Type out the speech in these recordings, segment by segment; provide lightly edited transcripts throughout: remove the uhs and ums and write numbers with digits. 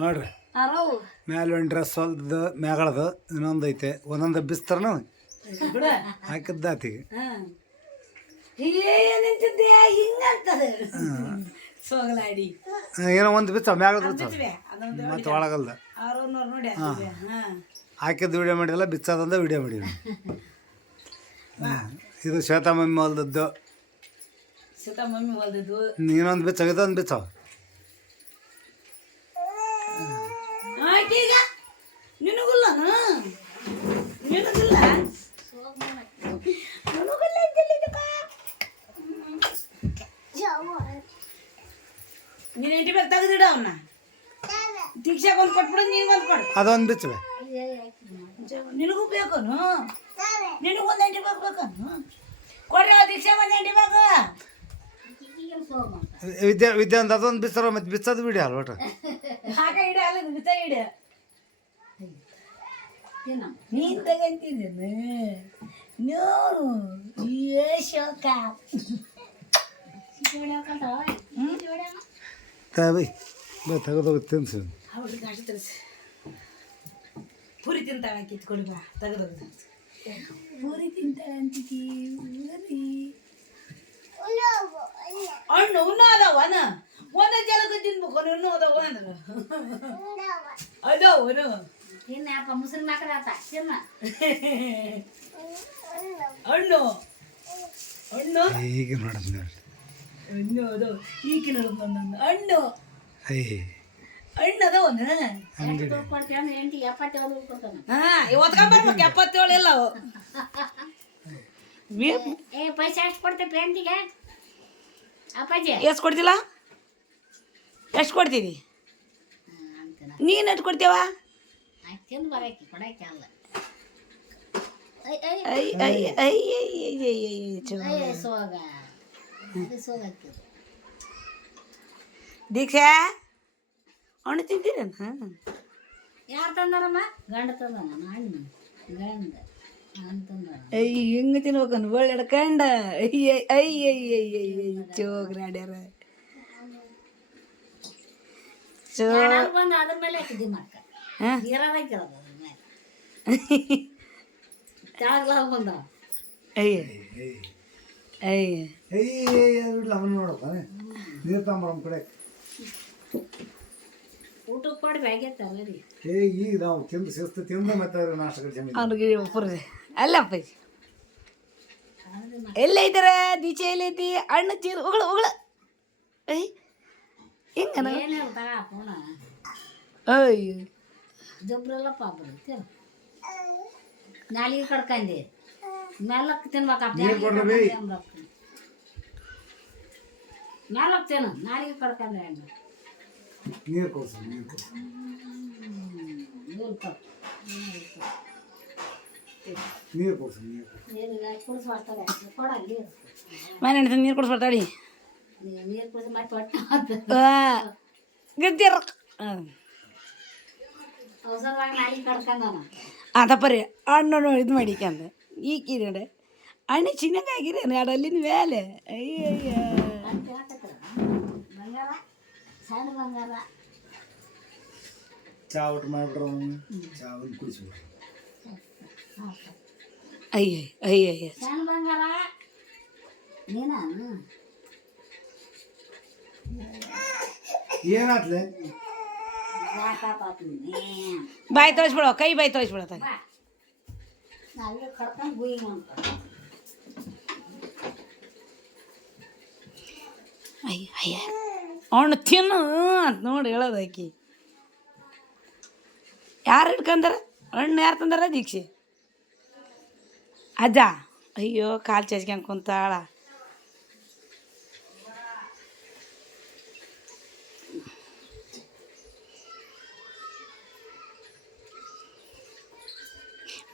ನೋಡ್ರಿ ಮ್ಯಾಲೆ ಒಂದು ಡ್ರೆಸ್ ಹೊಲ್ದ ಮ್ಯಾಗಳದ ಇನ್ನೊಂದು ಐತೆ ಒಂದೊಂದು ಬಿಸ್ತಾರನ ಹಾಕಿದ್ದಾತಿಗೆ ಏನೋ ಒಂದು ಬಿತ್ತ ಮ್ಯಾಗದ ಮತ್ತೆ ಒಳಗಲ್ದ ಹಾಕಿದ್ದು ವಿಡಿಯೋ ಮಾಡಿಲ್ಲ ಬಿಚ್ಚದಂದ ವಿಡಿಯೋ ಮಾಡಿಲ್ಲ. ಇದು ಶ್ವೇತಾ ಮಮ್ಮಿ ಹೊಲ್ದದ್ದು. ನೀನೊಂದು ಬಿಚ್ಚ ಇದೊಂದು ಬಿಚ್ಚವ ನಿನಗುಲ್ಲ ನೀನು ಇಂಟಿ ಬೇಕು ತೆಗೆದಿಡ ಅವನ್ನ ದೀಕ್ಷಾಗ ಒಂದು ಕೊಟ್ಬಿಡು ನಿನಗೊಂದು ಕೊಡು ಅದೊಂದು ಬಿಚ್ಚವೆ ನಿನಗೂ ಬೇಕನು ನಿನಗೊಂದು ಎಂಟಿ ಬೇಕು ಬೇಕನು ಕೊಡ್ರಿ ದೀಕ್ಷಾಗ ಒಂದು ಎಂಟಿ ಬೇಕು ವಿದ್ಯೆ ಅಂತ ಅದೊಂದು ಬಿಚ್ಚಾರ ಮತ್ತೆ ಬಿಚ್ಚೋದು ಬಿಡಿ ಅಲ್ವ ಒಟ್ಟು ಹಾಕ ಇಡ ಅಲ್ಲ ಬಿತ್ತ ಇಡ ನೀನು ತಗಂತಿದ್ದೇನೆ ನೋಡು ಶೋಕ ಬೈ ತೆಗೆದೋಗಿ ತಿನ್ಸು ಅವ್ರಿಗೆ ಅಷ್ಟು ತಿಳಿಸಿ ಪೂರಿ ತಿಂತಾಳೆ ಕಿತ್ಕೊಂಡು ಬಾ ತೆಗೆದೋಗಿ ಪೂರಿ ತಿಂತಾಳೆ ಅಂತಿಕಿ ಹಣ್ಣು ಇನ್ನೂ ಅದಾವನ ಒಂದೇ ಜಲಕ್ಕೆ ತಿನ್ಬೇಕು ಇನ್ನೂ ಅದಾವ ಅಂದ್ರೆ ಅದಾವನು ತಿನ್ನಪ್ಪ ಮುಸ್ಲಿಂ ಮಕ್ಕಳಾತ ತಿನ್ನ ಹಣ್ಣು ಹಣ್ಣು ಈಗ ನೋಡೋದು ನೋಡಿ ಹಣ್ಣು ಅದಾವ ಈಗ ನೋಡೋದು ನನ್ನ ಹಣ್ಣು ಹಣ್ಣು ಅದಾವನ ಕೊಡ್ತೇನೆ 77 ಕೊಡ್ತಾನೆ ಇವತ್ಕೊಂಬರ್ಬೇಕು 77 ಇಲ್ಲ ಅವು ಪೈಸೆ ಎಷ್ಟು ಕೊಡ್ತೇವೆ ಪೇಂಟಿಗೆ ಅಪ್ಪಾಜಿ ಎಷ್ಟು ಕೊಡ್ತಿಲ್ಲ ಎಷ್ಟು ಕೊಡ್ತೀವಿ ನೀನು ಎಷ್ಟು ಕೊಡ್ತೇವ ತಿಂದು ಬರೋಕೆ ಕೊಡೋಕೆ ಅಲ್ಲ ಸೋಗ ದೀಕ್ಷಾ ಹಣ್ಣು ತಿಂತೀರ ಯಾರು ತಂದಾರಮ್ಮ ಗಂಡ ತಂದಾನ ಹಣ್ಣು ಗಂಡ ಹೆಂಗ ತಿನ್ಬೇಕನ್ ಒಳ್ಳೆ ಹಿಡ್ಕಂಡ ಚೋಗ್ರಾಡ್ಯಾರ ಬಂದು ಅದ್ರ ಮೇಲೆ ಹಾಕಿದ್ದಿ ಮಕ್ಕ ನೀರಾಕಿರೋದು ಅದ್ರ ಮೇಲೆ ಕೆಳಗ್ಲಾಗ ಬಂದವ ಅವನು ನೋಡಪ್ಪ ನೀರು ತಗೊಂಬರಮ್ಮ ಕಡೆ ಊಟಕ್ಕೆ ಕೊಡ್ರಿ ಆಗೈತಲ್ಲ ರೀ ಈಗ ನಾವು ತಿಂದು ಶಿಸ್ತು ತಿಂದು ಮತ್ತೆ ನಾಷ್ಟ ಅವ್ನಿಗೆ ಪುರ್ರಿ ಅಲ್ಲಪ್ಪ ಎಲ್ಲೈತಾರ ದೀಚೆ ಎಲ್ಲೈತಿ ಹಣ್ಣು ಚೀರು ಉಗಳು ಉಗಳು ಹಿಂಗನ ಏನು ಹೇಳ್ತಾ ಪೋಣ ಅಯ್ಯೋ ಜಬ್ರಲ್ಲ ಪಾಪ ನಾಲಿಗೆ ಕಡ್ಕಂಡಿ ಮೆಲ್ಲಕ್ಕೆ ತಿನ್ಬೇಕಪ್ಪ ಮೆಲ್ಲಕ್ಕೆ ತಿನ್ನು ನಾಲಿಗೆ ಕಡ್ಕಂದ್ರೆ ಹಣ್ಣು ನೀರು ಕೊಡ್ಸು ನೀರು ಕೊಡ್ಸು ನೀರು ಕುಡಿಸ್ಬಾರ್ತಾರೆ ಕೊಡಲ್ಲಿ ಮನೆ ನೀರು ಕುಡಿಸ್ಬಾರ್ತಾಡಿ ನೀರು ಕುಡಿಸಿ ಮತ್ತೆ ಹೊಟ್ಟೆ ಗದ್ದಿರ ಅವಸರವಾಗಿ ನಾಲಿಗೆ ಕಡ್ಕಂದವ ಅದಪ್ಪರಿ ಹಣ್ಣು ಇದು ಮಾಡಿಕಂದ ಈಕಿನ ಹಣ್ಣು ಚಿನ್ನಗಾಗಿರಿ ಅಲ್ಲಿಂದ ಮೇಲೆ ಅಯ್ಯಯ್ಯ ಬಂಗಾರ ಸಣ್ಣ ಬಂಗಾರ ಚಾ ಊಟ ಮಾಡ್ಬಿಟ್ರ ಚಾ ಒಂದು ಕುಡಿಸ್ಬಿಡ್ರಿ ಅಯ್ಯ ಅಯ್ಯಯ್ಯ ಸಣ್ಣ ಬಂಗಾರ ನೀನ ಏನಾತ್ಲೆ ಬಾಯಿ ತೊಳಿಸ್ಬಿಡೋ ಕೈ ಬಾಯಿ ತೊಳಿಸ್ಬಿಡತ್ತ ನಾವೇ ಕಡ್ಕೊಂಡು ಗುಯಿ ಅಂತ ಅಯ್ಯ ಅಯ್ಯ ಅವನು ತಿನ್ನು ಅಂತ ನೋಡಿ ಹೇಳೋದು ಆಕಿ ಯಾರು ಇಟ್ಕೊಂಡಾರ ಹಣ್ಣು ಯಾರು ತಂದಾರ ದೀಕ್ಷೆ ಅಜ್ಜ ಅಯ್ಯೋ ಕಾಲು ಚಚ್ಕೊಂಡ್ ಕುಂತಾಳ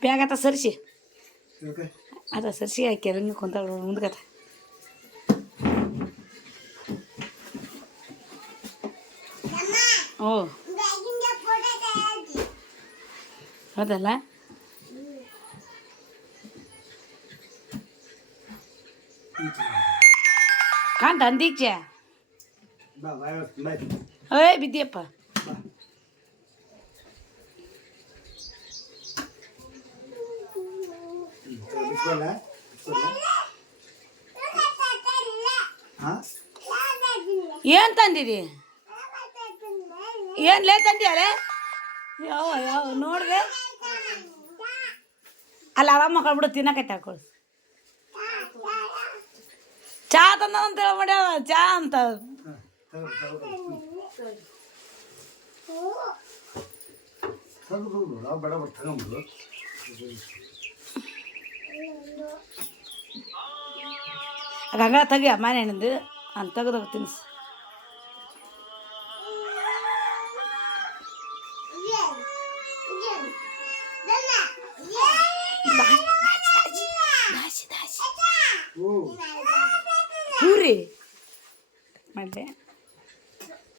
ಬ್ಯಾಗ್ ಆತ ಸರಿಸಿ ಅದ ಸರಿಸಿ ಹಾಕಿ ಹಂಗೆ ಕುಂತಾಳ ಮುಂದ್ಗತ ಓ ಹೌದಲ್ಲ ಕಾಂತ ಅಂದೀಕ್ಷೆ ಬಾ ಬಾಯ್ ಬಾಯ್ ಏಯ್ ಬಿದ್ದಿಯಪ್ಪ. ಏನು ತಂದಿದಿ? ಏನು ಲೇ ತಂದಿಯಾರೆ? ಯಾವ ನೋಡ್ದೆ ಅಲ್ಲ ಆರಾಮ ಮಕ್ಕಳ್ಬಿಡು ತಿನ್ನಕೈತೆ ಹಾಕೊಳ್ಳಿ. ಚಾ ತಂದ ಅಂತ ಹೇಳ ಮಾಡ್ಯಾವ ಚಾ ಅಂತ. ಬೇಡ ತಗೊಂಬಿಡು. ಹಂಗ ತೆಗಿಯ ಮನೆ ಹೆಣ್ಣಿಂದು ಅಂತ ತೆಗೆದು ತಿನ್ಸು. ಪೂರಿ ಮಾಡಿದೆ